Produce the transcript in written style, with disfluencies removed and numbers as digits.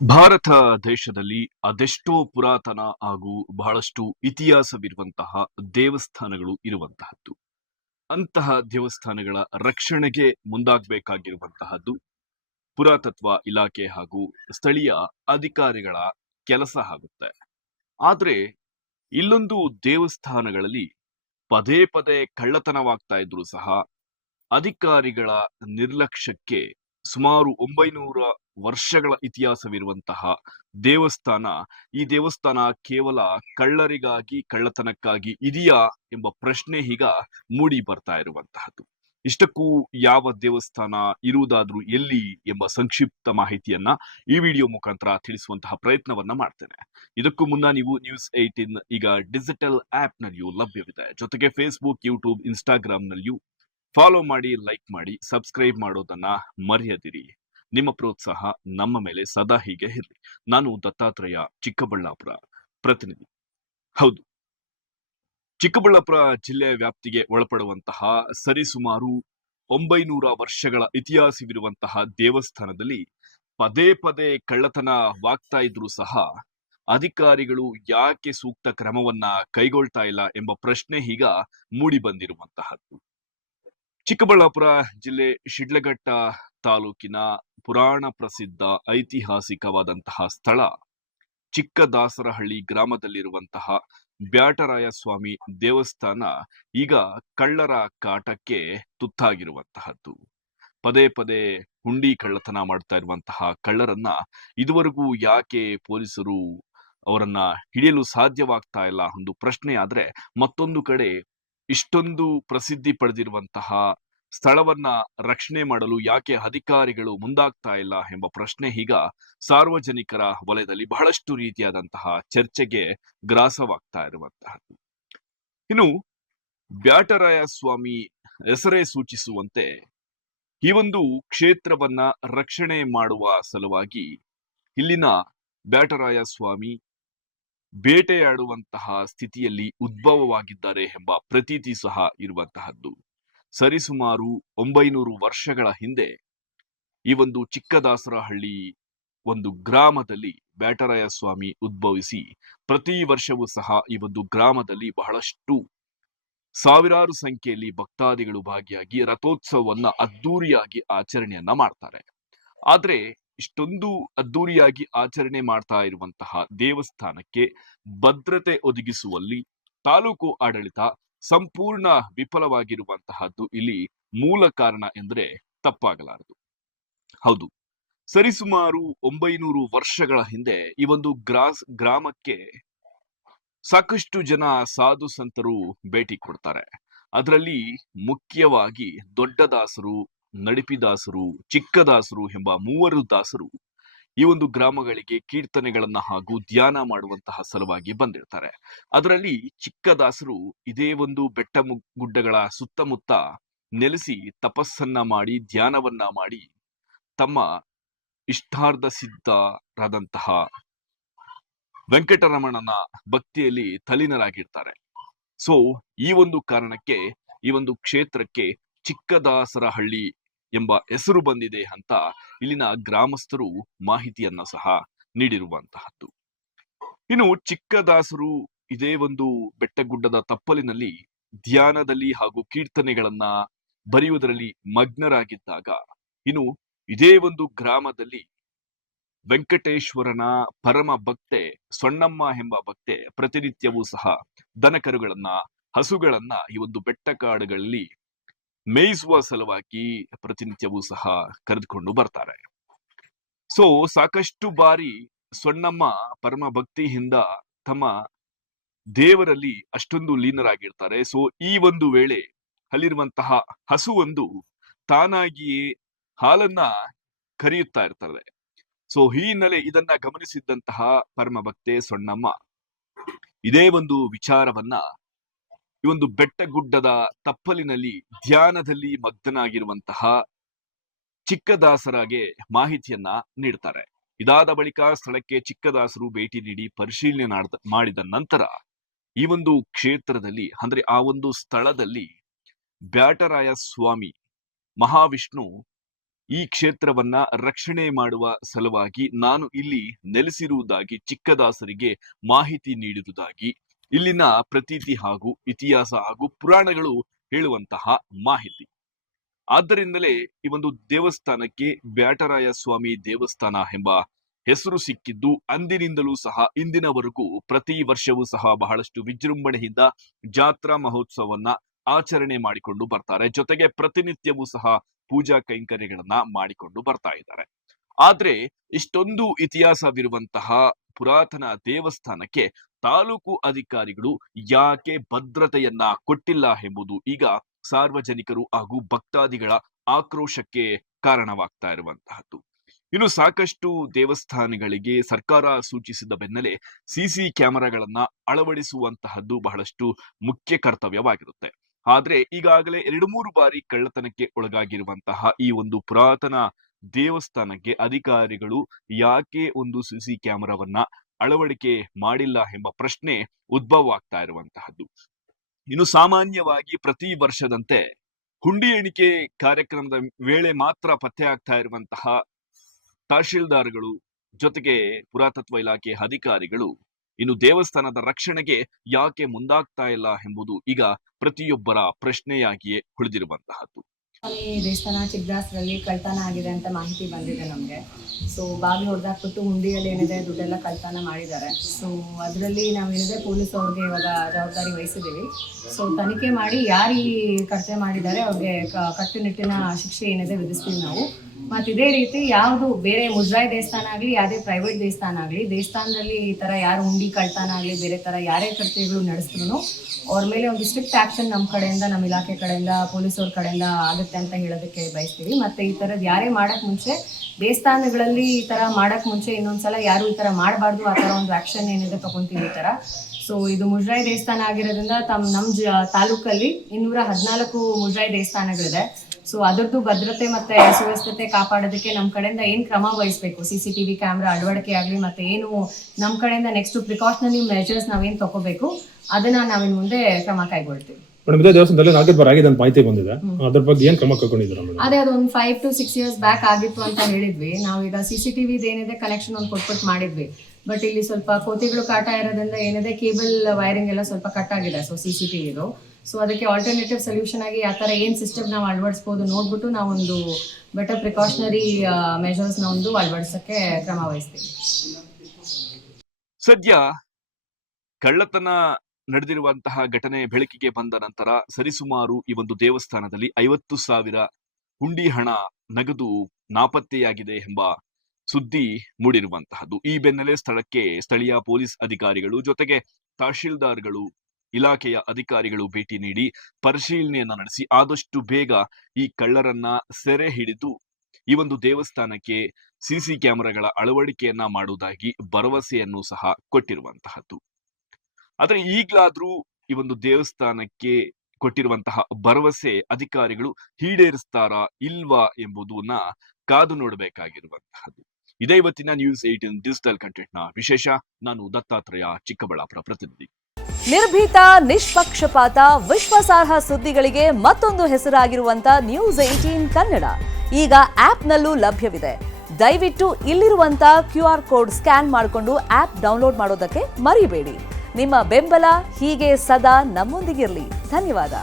ಭಾರತ ದೇಶದಲ್ಲಿ ಅದೆಷ್ಟೋ ಪುರಾತನ ಹಾಗೂ ಬಹಳಷ್ಟು ಇತಿಹಾಸವಿರುವಂತಹ ದೇವಸ್ಥಾನಗಳು ಇರುವಂತಹದ್ದು. ಅಂತಹ ದೇವಸ್ಥಾನಗಳ ರಕ್ಷಣೆಗೆ ಮುಂದಾಗಬೇಕಾಗಿರುವಂತಹದ್ದು ಪುರಾತತ್ವ ಇಲಾಖೆ ಹಾಗೂ ಸ್ಥಳೀಯ ಅಧಿಕಾರಿಗಳ ಕೆಲಸ ಆಗುತ್ತೆ. ಆದ್ರೆ ಇಲ್ಲೊಂದು ದೇವಸ್ಥಾನಗಳಲ್ಲಿ ಪದೇ ಪದೇ ಕಳ್ಳತನವಾಗ್ತಾ ಇದ್ರು ಸಹ ಅಧಿಕಾರಿಗಳ ನಿರ್ಲಕ್ಷ್ಯಕ್ಕೆ ಸುಮಾರು 900 ವರ್ಷಗಳ ಇತಿಹಾಸವಿರುವಂತಹ ದೇವಸ್ಥಾನ, ಈ ದೇವಸ್ಥಾನ ಕೇವಲ ಕಳ್ಳರಿಗಾಗಿ ಕಳ್ಳತನಕ್ಕಾಗಿ ಇದೆಯಾ ಎಂಬ ಪ್ರಶ್ನೆ ಈಗ ಮೂಡಿ ಬರ್ತಾ ಇರುವಂತಹದ್ದು. ಇಷ್ಟಕ್ಕೂ ಯಾವ ದೇವಸ್ಥಾನ ಇರುವುದಾದ್ರೂ ಎಲ್ಲಿ ಎಂಬ ಸಂಕ್ಷಿಪ್ತ ಮಾಹಿತಿಯನ್ನ ಈ ವಿಡಿಯೋ ಮುಖಾಂತರ ತಿಳಿಸುವಂತಹ ಪ್ರಯತ್ನವನ್ನ ಮಾಡ್ತೇನೆ. ಇದಕ್ಕೂ ಮುನ್ನ ನೀವು News18 ಈಗ ಡಿಜಿಟಲ್ ಆಪ್ ನಲ್ಲಿಯೂ ಲಭ್ಯವಿದೆ. ಜೊತೆಗೆ ಫೇಸ್ಬುಕ್, ಯೂಟ್ಯೂಬ್, ಇನ್ಸ್ಟಾಗ್ರಾಮ್ ನಲ್ಲಿಯೂ ಫಾಲೋ ಮಾಡಿ, ಲೈಕ್ ಮಾಡಿ, ಸಬ್ಸ್ಕ್ರೈಬ್ ಮಾಡೋದನ್ನ ಮರೆಯದಿರಿ. ನಿಮ್ಮ ಪ್ರೋತ್ಸಾಹ ನಮ್ಮ ಮೇಲೆ ಸದಾ ಹೀಗೆ ಇರಲಿ. ನಾನು ದತ್ತಾತ್ರೇಯ, ಚಿಕ್ಕಬಳ್ಳಾಪುರ ಪ್ರತಿನಿಧಿ. ಹೌದು, ಚಿಕ್ಕಬಳ್ಳಾಪುರ ಜಿಲ್ಲೆಯ ವ್ಯಾಪ್ತಿಗೆ ಒಳಪಡುವಂತಹ ಸರಿಸುಮಾರು 900 ವರ್ಷಗಳ ಇತಿಹಾಸವಿರುವಂತಹ ದೇವಸ್ಥಾನದಲ್ಲಿ ಪದೇ ಪದೇ ಕಳ್ಳತನವಾಗ್ತಾ ಇದ್ರು ಸಹ ಅಧಿಕಾರಿಗಳು ಯಾಕೆ ಸೂಕ್ತ ಕ್ರಮವನ್ನ ಕೈಗೊಳ್ತಾ ಇಲ್ಲ ಎಂಬ ಪ್ರಶ್ನೆ ಈಗ ಮೂಡಿ ಬಂದಿರುವಂತಹದ್ದು. ಚಿಕ್ಕಬಳ್ಳಾಪುರ ಜಿಲ್ಲೆ ಶಿಡ್ಲಘಟ್ಟ ತಾಲೂಕಿನ ಪುರಾಣ ಪ್ರಸಿದ್ಧ ಐತಿಹಾಸಿಕವಾದಂತಹ ಸ್ಥಳ ಚಿಕ್ಕದಾಸರಹಳ್ಳಿ ಗ್ರಾಮದಲ್ಲಿರುವಂತಹ ಬ್ಯಾಟರಾಯ ಸ್ವಾಮಿ ದೇವಸ್ಥಾನ ಈಗ ಕಳ್ಳರ ಕಾಟಕ್ಕೆ ತುತ್ತಾಗಿರುವಂತಹದ್ದು. ಪದೇ ಪದೇ ಹುಂಡಿ ಕಳ್ಳತನ ಮಾಡ್ತಾ ಇರುವಂತಹ ಕಳ್ಳರನ್ನ ಇದುವರೆಗೂ ಯಾಕೆ ಪೊಲೀಸರು ಅವರನ್ನ ಹಿಡಿಯಲು ಸಾಧ್ಯವಾಗ್ತಾ ಇಲ್ಲ ಒಂದು ಪ್ರಶ್ನೆ ಆದ್ರೆ, ಮತ್ತೊಂದು ಕಡೆ ಇಷ್ಟೊಂದು ಪ್ರಸಿದ್ಧಿ ಪಡೆದಿರುವಂತಹ ಸ್ಥಳವನ್ನ ರಕ್ಷಣೆ ಮಾಡಲು ಯಾಕೆ ಅಧಿಕಾರಿಗಳು ಮುಂದಾಗ್ತಾ ಇಲ್ಲ ಎಂಬ ಪ್ರಶ್ನೆ ಈಗ ಸಾರ್ವಜನಿಕರ ವಲಯದಲ್ಲಿ ಬಹಳಷ್ಟು ರೀತಿಯಾದಂತಹ ಚರ್ಚೆಗೆ ಗ್ರಾಸವಾಗ್ತಾ ಇರುವಂತಹದ್ದು. ಇನ್ನು ಬ್ಯಾಟರಾಯ ಸ್ವಾಮಿ ಹೆಸರೇ ಸೂಚಿಸುವಂತೆ ಈ ಒಂದು ಕ್ಷೇತ್ರವನ್ನ ರಕ್ಷಣೆ ಮಾಡುವ ಸಲುವಾಗಿ ಇಲ್ಲಿನ ಬ್ಯಾಟರಾಯ ಸ್ವಾಮಿ ಬೇಟೆಯಾಡುವಂತಹ ಸ್ಥಿತಿಯಲ್ಲಿ ಉದ್ಭವವಾಗಿದ್ದಾರೆ ಎಂಬ ಪ್ರತೀತಿ ಸಹ ಇರುವಂತಹದ್ದು. ಸರಿಸುಮಾರು 900 ವರ್ಷಗಳ ಹಿಂದೆ ಈ ಒಂದು ಚಿಕ್ಕದಾಸರಹಳ್ಳಿ ಒಂದು ಗ್ರಾಮದಲ್ಲಿ ಬ್ಯಾಟರಾಯ ಸ್ವಾಮಿ ಉದ್ಭವಿಸಿ ಪ್ರತಿ ವರ್ಷವೂ ಸಹ ಈ ಒಂದು ಗ್ರಾಮದಲ್ಲಿ ಬಹಳಷ್ಟು ಸಾವಿರಾರು ಸಂಖ್ಯೆಯಲ್ಲಿ ಭಕ್ತಾದಿಗಳು ಭಾಗಿಯಾಗಿ ರಥೋತ್ಸವವನ್ನ ಅದ್ದೂರಿಯಾಗಿ ಆಚರಣೆಯನ್ನ ಮಾಡ್ತಾರೆ. ಆದ್ರೆ ಇಷ್ಟೊಂದು ಅದ್ದೂರಿಯಾಗಿ ಆಚರಣೆ ಮಾಡ್ತಾ ಇರುವಂತಹ ದೇವಸ್ಥಾನಕ್ಕೆ ಭದ್ರತೆ ಒದಗಿಸುವಲ್ಲಿ ತಾಲೂಕು ಆಡಳಿತ ಸಂಪೂರ್ಣ ವಿಫಲವಾಗಿರುವಂತಹದ್ದು ಇಲ್ಲಿ ಮೂಲ ಕಾರಣ ಎಂದರೆ ತಪ್ಪಾಗಲಾರದು. ಹೌದು, ಸರಿಸುಮಾರು 900 ವರ್ಷಗಳ ಹಿಂದೆ ಈ ಒಂದು ಗ್ರಾಮಕ್ಕೆ ಸಾಕಷ್ಟು ಜನ ಸಾಧು ಸಂತರು ಭೇಟಿ ಕೊಡ್ತಾರೆ. ಅದರಲ್ಲಿ ಮುಖ್ಯವಾಗಿ ದೊಡ್ಡದಾಸರು, ನಡಿಪಿದಾಸರು, ಚಿಕ್ಕದಾಸರು ಎಂಬ 3 ದಾಸರು ಈ ಒಂದು ಗ್ರಾಮಗಳಿಗೆ ಕೀರ್ತನೆಗಳನ್ನ ಹಾಗೂ ಧ್ಯಾನ ಮಾಡುವಂತಹ ಸಲುವಾಗಿ ಬಂದಿರ್ತಾರೆ. ಅದರಲ್ಲಿ ಚಿಕ್ಕದಾಸರು ಇದೇ ಒಂದು ಬೆಟ್ಟ ಗುಡ್ಡಗಳ ಸುತ್ತಮುತ್ತ ನೆಲೆಸಿ ತಪಸ್ಸನ್ನ ಮಾಡಿ, ಧ್ಯಾನವನ್ನ ಮಾಡಿ ತಮ್ಮ ಇಷ್ಟಾರ್ಥ ಸಿದ್ಧರಾದಂತಹ ವೆಂಕಟರಮಣನ ಭಕ್ತಿಯಲ್ಲಿ ತಲೀನರಾಗಿರ್ತಾರೆ. ಸೊ ಈ ಒಂದು ಕಾರಣಕ್ಕೆ ಈ ಒಂದು ಕ್ಷೇತ್ರಕ್ಕೆ ಚಿಕ್ಕದಾಸರಹಳ್ಳಿ ಎಂಬ ಹೆಸರು ಬಂದಿದೆ ಅಂತ ಇಲ್ಲಿನ ಗ್ರಾಮಸ್ಥರು ಮಾಹಿತಿಯನ್ನ ಸಹ ನೀಡಿರುವಂತಹದ್ದು. ಇನ್ನು ಚಿಕ್ಕದಾಸರು ಇದೇ ಒಂದು ಬೆಟ್ಟಗುಡ್ಡದ ತಪ್ಪಲಿನಲ್ಲಿ ಧ್ಯಾನದಲ್ಲಿ ಹಾಗೂ ಕೀರ್ತನೆಗಳನ್ನ ಬರೆಯುವುದರಲ್ಲಿ ಮಗ್ನರಾಗಿದ್ದಾಗ, ಇನ್ನು ಇದೇ ಒಂದು ಗ್ರಾಮದಲ್ಲಿ ವೆಂಕಟೇಶ್ವರನ ಪರಮ ಭಕ್ತೆ ಸೊಣ್ಣಮ್ಮ ಎಂಬ ಭಕ್ತೆ ಪ್ರತಿನಿತ್ಯವೂ ಸಹ ದನಕರುಗಳನ್ನ, ಹಸುಗಳನ್ನ ಈ ಒಂದು ಬೆಟ್ಟ ಕಾಡುಗಳಲ್ಲಿ ಮೇಯಿಸುವ ಸಲುವಾಗಿ ಪ್ರತಿನಿತ್ಯವೂ ಸಹ ಕರೆದುಕೊಂಡು ಬರ್ತಾರೆ. ಸೊ ಸಾಕಷ್ಟು ಬಾರಿ ಸೊಣ್ಣಮ್ಮ ಪರಮ ಭಕ್ತಿಯಿಂದ ತಮ್ಮ ದೇವರಲ್ಲಿ ಅಷ್ಟೊಂದು ಲೀನರಾಗಿರ್ತಾರೆ. ಸೊ ಈ ಒಂದು ವೇಳೆ ಅಲ್ಲಿರುವಂತಹ ಹಸು ಒಂದು ತಾನಾಗಿಯೇ ಹಾಲನ್ನ ಕರೆಯುತ್ತಾ ಇರ್ತದೆ. ಸೊ ಈ ಹಿನ್ನೆಲೆ ಇದನ್ನ ಗಮನಿಸಿದ್ದಂತಹ ಪರಮ ಭಕ್ತೆ ಸೊಣ್ಣಮ್ಮ ಇದೇ ಒಂದು ವಿಚಾರವನ್ನ ಈ ಒಂದು ಬೆಟ್ಟಗುಡ್ಡದ ತಪ್ಪಲಿನಲ್ಲಿ ಧ್ಯಾನದಲ್ಲಿ ಮಗ್ನನಾಗಿರುವಂತಹ ಚಿಕ್ಕದಾಸರಾಗೆ ಮಾಹಿತಿಯನ್ನ ನೀಡ್ತಾರೆ. ಇದಾದ ಬಳಿಕ ಸ್ಥಳಕ್ಕೆ ಚಿಕ್ಕದಾಸರು ಭೇಟಿ ನೀಡಿ ಪರಿಶೀಲನೆ ಮಾಡಿದ ನಂತರ ಈ ಒಂದು ಕ್ಷೇತ್ರದಲ್ಲಿ ಅಂದ್ರೆ ಆ ಒಂದು ಸ್ಥಳದಲ್ಲಿ ಬ್ಯಾಟರಾಯ ಸ್ವಾಮಿ ಮಹಾವಿಷ್ಣು ಈ ಕ್ಷೇತ್ರವನ್ನ ರಕ್ಷಣೆ ಮಾಡುವ ಸಲುವಾಗಿ ನಾನು ಇಲ್ಲಿ ನೆಲೆಸಿರುವುದಾಗಿ ಚಿಕ್ಕದಾಸರಿಗೆ ಮಾಹಿತಿ ನೀಡಿರುವುದಾಗಿ ಇಲ್ಲಿನ ಪ್ರತೀತಿ ಹಾಗೂ ಇತಿಹಾಸ ಹಾಗೂ ಪುರಾಣಗಳು ಹೇಳುವಂತಹ ಮಾಹಿತಿ. ಆದ್ದರಿಂದಲೇ ಈ ಒಂದು ದೇವಸ್ಥಾನಕ್ಕೆ ಬ್ಯಾಟರಾಯ ಸ್ವಾಮಿ ದೇವಸ್ಥಾನ ಎಂಬ ಹೆಸರು ಸಿಕ್ಕಿದ್ದು. ಅಂದಿನಿಂದಲೂ ಸಹ ಇಂದಿನವರೆಗೂ ಪ್ರತಿ ವರ್ಷವೂ ಸಹ ಬಹಳಷ್ಟು ವಿಜೃಂಭಣೆಯಿಂದ ಜಾತ್ರಾ ಮಹೋತ್ಸವವನ್ನ ಆಚರಣೆ ಮಾಡಿಕೊಂಡು ಬರ್ತಾರೆ. ಜೊತೆಗೆ ಪ್ರತಿನಿತ್ಯವೂ ಸಹ ಪೂಜಾ ಕೈಂಕರ್ಯಗಳನ್ನ ಮಾಡಿಕೊಂಡು ಬರ್ತಾ ಇದ್ದಾರೆ. ಆದ್ರೆ ಇಷ್ಟೊಂದು ಇತಿಹಾಸವಿರುವಂತಹ ಪುರಾತನ ದೇವಸ್ಥಾನಕ್ಕೆ ತಾಲೂಕು ಅಧಿಕಾರಿಗಳು ಯಾಕೆ ಭದ್ರತೆಯನ್ನ ಕೊಟ್ಟಿಲ್ಲ ಎಂಬುದು ಈಗ ಸಾರ್ವಜನಿಕರು ಹಾಗೂ ಭಕ್ತಾದಿಗಳ ಆಕ್ರೋಶಕ್ಕೆ ಕಾರಣವಾಗ್ತಾ ಇರುವಂತಹದ್ದು. ಇನ್ನು ಸಾಕಷ್ಟು ದೇವಸ್ಥಾನಗಳಿಗೆ ಸರ್ಕಾರ ಸೂಚಿಸಿದ ಬೆನ್ನಲ್ಲೇ ಸಿಸಿ ಕ್ಯಾಮೆರಾಗಳನ್ನ ಅಳವಡಿಸುವಂತಹದ್ದು ಬಹಳಷ್ಟು ಮುಖ್ಯ ಕರ್ತವ್ಯವಾಗಿರುತ್ತೆ. ಆದ್ರೆ ಈಗಾಗಲೇ 2-3 ಬಾರಿ ಕಳ್ಳತನಕ್ಕೆ ಒಳಗಾಗಿರುವಂತಹ ಈ ಒಂದು ಪುರಾತನ ದೇವಸ್ಥಾನಕ್ಕೆ ಅಧಿಕಾರಿಗಳು ಯಾಕೆ ಒಂದು ಸಿಸಿ ಕ್ಯಾಮೆರಾವನ್ನ ಅಳವಡಿಕೆ ಮಾಡಿಲ್ಲ ಎಂಬ ಪ್ರಶ್ನೆ ಉದ್ಭವ ಆಗ್ತಾ ಇರುವಂತಹದ್ದು. ಇನ್ನು ಸಾಮಾನ್ಯವಾಗಿ ಪ್ರತಿ ವರ್ಷದಂತೆ ಹುಂಡಿ ಎಣಿಕೆ ಕಾರ್ಯಕ್ರಮದ ವೇಳೆ ಮಾತ್ರ ಪತ್ತೆ ಆಗ್ತಾ ಇರುವಂತಹ ತಹಶೀಲ್ದಾರ್ಗಳು ಜೊತೆಗೆ ಪುರಾತತ್ವ ಇಲಾಖೆ ಅಧಿಕಾರಿಗಳು ಇನ್ನು ದೇವಸ್ಥಾನದ ರಕ್ಷಣೆಗೆ ಯಾಕೆ ಮುಂದಾಗ್ತಾ ಇಲ್ಲ ಎಂಬುದು ಈಗ ಪ್ರತಿಯೊಬ್ಬರ ಪ್ರಶ್ನೆಯಾಗಿಯೇ ಉಳಿದಿರುವಂತಹದ್ದು. ದೇವಸ್ಥಾನ ಚಿಕ್ಕದಾಸರಲ್ಲಿ ಕಳ್ತನ ಆಗಿದೆ ಅಂತ ಮಾಹಿತಿ ಬಂದಿದೆ ನಮಗೆ. ಸೊ ಬಾಗಿಲು ಹೊಡೆದಾಕ್ಬಿಟ್ಟು ಹುಂಡಿಯಲ್ಲಿ ಏನಿದೆ ದುಡ್ಡೆಲ್ಲ ಕಳ್ತನ ಮಾಡಿದ್ದಾರೆ. ಸೊ ಅದರಲ್ಲಿ ನಾವೇನಿದೆ ಪೊಲೀಸ್ ಅವ್ರಿಗೆ ಇವಾಗ ಜವಾಬ್ದಾರಿ ವಹಿಸಿದ್ದೀವಿ. ಸೊ ತನಿಖೆ ಮಾಡಿ ಯಾರು ಈ ಕೃತ್ಯ ಮಾಡಿದ್ದಾರೆ ಅವ್ರಿಗೆ ಕಟ್ಟುನಿಟ್ಟಿನ ಶಿಕ್ಷೆ ಏನಿದೆ ವಿಧಿಸ್ತೀವಿ ನಾವು. ಮತ್ತು ಇದೇ ರೀತಿ ಯಾವುದು ಬೇರೆ ಮುಜರಾಯಿ ದೇವಸ್ಥಾನ ಆಗಲಿ ಯಾವುದೇ ಪ್ರೈವೇಟ್ ದೇವಸ್ಥಾನ ಆಗಲಿ ದೇವಸ್ಥಾನದಲ್ಲಿ ಈ ಥರ ಯಾರು ಹುಂಡಿ ಕಳ್ತನ ಆಗಲಿ ಬೇರೆ ಥರ ಯಾರೇ ಕೃತ್ಯಗಳು ನಡೆಸಿದ್ರು ಅವ್ರ ಮೇಲೆ ಒಂದು ಸ್ಟ್ರಿಕ್ಟ್ ಆ್ಯಕ್ಷನ್ ನಮ್ಮ ಕಡೆಯಿಂದ ನಮ್ಮ ಇಲಾಖೆ ಕಡೆಯಿಂದ ಪೊಲೀಸವ್ರ ಕಡೆಯಿಂದ ಆಗುತ್ತೆ ಅಂತ ಹೇಳೋದಕ್ಕೆ ಬಯಸ್ತೀವಿ. ಮತ್ತು ಈ ಥರದ್ದು ಯಾರೇ ಮಾಡೋಕ್ಕೆ ಮುಂಚೆ ದೇವಸ್ಥಾನಗಳಲ್ಲಿ ಈ ಥರ ಮಾಡೋಕ್ಕೆ ಮುಂಚೆ ಇನ್ನೊಂದ್ಸಲ ಯಾರು ಈ ಥರ ಮಾಡಬಾರ್ದು ಆ ಥರ ಒಂದು ಆ್ಯಕ್ಷನ್ ಏನಿದೆ ತೊಗೊತೀವಿ ಈ ಥರ. ಸೊ ಇದು ಮುಜರಾಯಿ ದೇವಸ್ಥಾನ ಆಗಿರೋದ್ರಿಂದ ನಮ್ಮ ತಾಲೂಕಲ್ಲಿ 214 ಮುಜರಾಯಿ ದೇವಸ್ಥಾನಗಳಿದೆ. ಸೊ ಅದರದ್ದು ಭದ್ರತೆ ಮತ್ತು ಸುವ್ಯವಸ್ಥತೆ ಕಾಪಾಡೋದಕ್ಕೆ ನಮ್ಮ ಕಡೆಯಿಂದ ಏನು ಕ್ರಮ ವಹಿಸಬೇಕು, CCTV ಕ್ಯಾಮ್ರಾ ಅಳವಡಿಕೆ ಆಗಲಿ ಮತ್ತು ಏನು ನಮ್ಮ ಕಡೆಯಿಂದ ನೆಕ್ಸ್ಟ್ ಪ್ರಿಕಾಷನರಿ ಮೆಜರ್ಸ್ ನಾವೇನು ತಗೋಬೇಕು ಅದನ್ನ ನಾವಿನ್ ಮುಂದೆ ಕ್ರಮ ಕೈಗೊಳ್ತೀವಿ. ದೇವಸ್ಥಾನದಲ್ಲಿ ನಾಲ್ಕು ಆಗಿದೆ ಅಂತ ಮಾಹಿತಿ ಬಂದಿದೆ. ಅದ್ರ ಬಗ್ಗೆ ಏನು ಕ್ರಮ ಕೈಗೊಂಡಿದ್ದೀರಾ? ಅದೇ ಅದೊಂದು 5 to 6 years ಬ್ಯಾಕ್ ಆಗಿತ್ತು ಅಂತ ಹೇಳಿದ್ವಿ. ನಾವೀಗ CCTV ಏನಿದೆ ಕನೆಕ್ಷನ್ ಒಂದು ಕೊಟ್ಬಿಟ್ಟು ಮಾಡಿದ್ವಿ. ಬಟ್ ಇಲ್ಲಿ ಸ್ವಲ್ಪ ಕೋತಿಗಳು ಕಾಟ ಇರೋದ್ರಿಂದ ಏನಿದೆ ಕೇಬಲ್ ವೈರಿಂಗ್ ಎಲ್ಲ ಸ್ವಲ್ಪ ಕಟ್ ಆಗಿದೆ. ಸೊ CCTVದು ಸೊ ಅದಕ್ಕೆ ಆಲ್ಟರ್ನೇಟಿವ್ ಸೊಲ್ಯೂಷನ್ ಆಗಿ ಆ ಥರ ಏನು ಸಿಸ್ಟಮ್ ನಾವು ಅಳವಡಿಸ್ಬೋದು ನೋಡ್ಬಿಟ್ಟು ನಾವೊಂದು ಬೆಟರ್ ಪ್ರಿಕಾಷನರಿ ಮೆಜರ್ಸ್ನ ಒಂದು ಅಳವಡಿಸೋಕ್ಕೆ ಕ್ರಮ ವಹಿಸ್ತೀವಿ. ಸದ್ಯ ಕಳ್ಳತನ ನಡೆದಿರುವಂತಹ ಘಟನೆ ಬೆಳಕಿಗೆ ಬಂದ ನಂತರ ಸರಿಸುಮಾರು ಈ ಒಂದು ದೇವಸ್ಥಾನದಲ್ಲಿ 50,000 ಹುಂಡಿ ಹಣ ನಗದು ನಾಪತ್ತೆಯಾಗಿದೆ ಎಂಬ ಸುದ್ದಿ ಮೂಡಿರುವಂತಹದ್ದು. ಈ ಬೆನ್ನಲ್ಲೇ ಸ್ಥಳಕ್ಕೆ ಸ್ಥಳೀಯ ಪೊಲೀಸ್ ಅಧಿಕಾರಿಗಳು ಜೊತೆಗೆ ತಹಶೀಲ್ದಾರ್ಗಳು ಇಲಾಖೆಯ ಅಧಿಕಾರಿಗಳು ಭೇಟಿ ನೀಡಿ ಪರಿಶೀಲನೆಯನ್ನ ನಡೆಸಿ ಆದಷ್ಟು ಬೇಗ ಈ ಕಳ್ಳರನ್ನ ಸೆರೆ ಹಿಡಿದು ಈ ಒಂದು ದೇವಸ್ಥಾನಕ್ಕೆ ಸಿಸಿ ಕ್ಯಾಮೆರಾಗಳ ಅಳವಡಿಕೆಯನ್ನ ಮಾಡುವುದಾಗಿ ಭರವಸೆಯನ್ನು ಸಹ ಕೊಟ್ಟಿರುವಂತಹದ್ದು. ಆದ್ರೆ ಈಗಲಾದ್ರೂ ಈ ಒಂದು ದೇವಸ್ಥಾನಕ್ಕೆ ಕೊಟ್ಟಿರುವಂತಹ ಭರವಸೆ ಅಧಿಕಾರಿಗಳು ಈಡೇರಿಸ್ತಾರಾ ಇಲ್ವಾ ಎಂಬುದನ್ನ ಕಾದು ನೋಡಬೇಕಾಗಿರುವಂತಹದ್ದು. ಇದೇ ಇವತ್ತಿನ News18 ಡಿಜಿಟಲ್ ಕಂಟೆಂಟ್ನ ವಿಶೇಷ. ನಾನು ದತ್ತಾತ್ರೇಯ, ಚಿಕ್ಕಬಳ್ಳಾಪುರ ಪ್ರತಿನಿಧಿ. ನಿರ್ಭೀತ, ನಿಷ್ಪಕ್ಷಪಾತ, ವಿಶ್ವಾಸಾರ್ಹ ಸುದ್ದಿಗಳಿಗೆ ಮತ್ತೊಂದು ಹೆಸರಾಗಿರುವಂತ News18 ಕನ್ನಡ ಈಗ ಆಪ್ನಲ್ಲೂ ಲಭ್ಯವಿದೆ. ದಯವಿಟ್ಟು ಇಲ್ಲಿರುವಂತ QR ಕೋಡ್ ಸ್ಕ್ಯಾನ್ ಮಾಡಿಕೊಂಡು ಆಪ್ ಡೌನ್ಲೋಡ್ ಮಾಡೋದಕ್ಕೆ ಮರಿಬೇಡಿ. ನಿಮ್ಮ ಬೆಂಬಲ ಹೀಗೆ ಸದಾ ನಮ್ಮೊಂದಿಗಿರಲಿ. ಧನ್ಯವಾದ.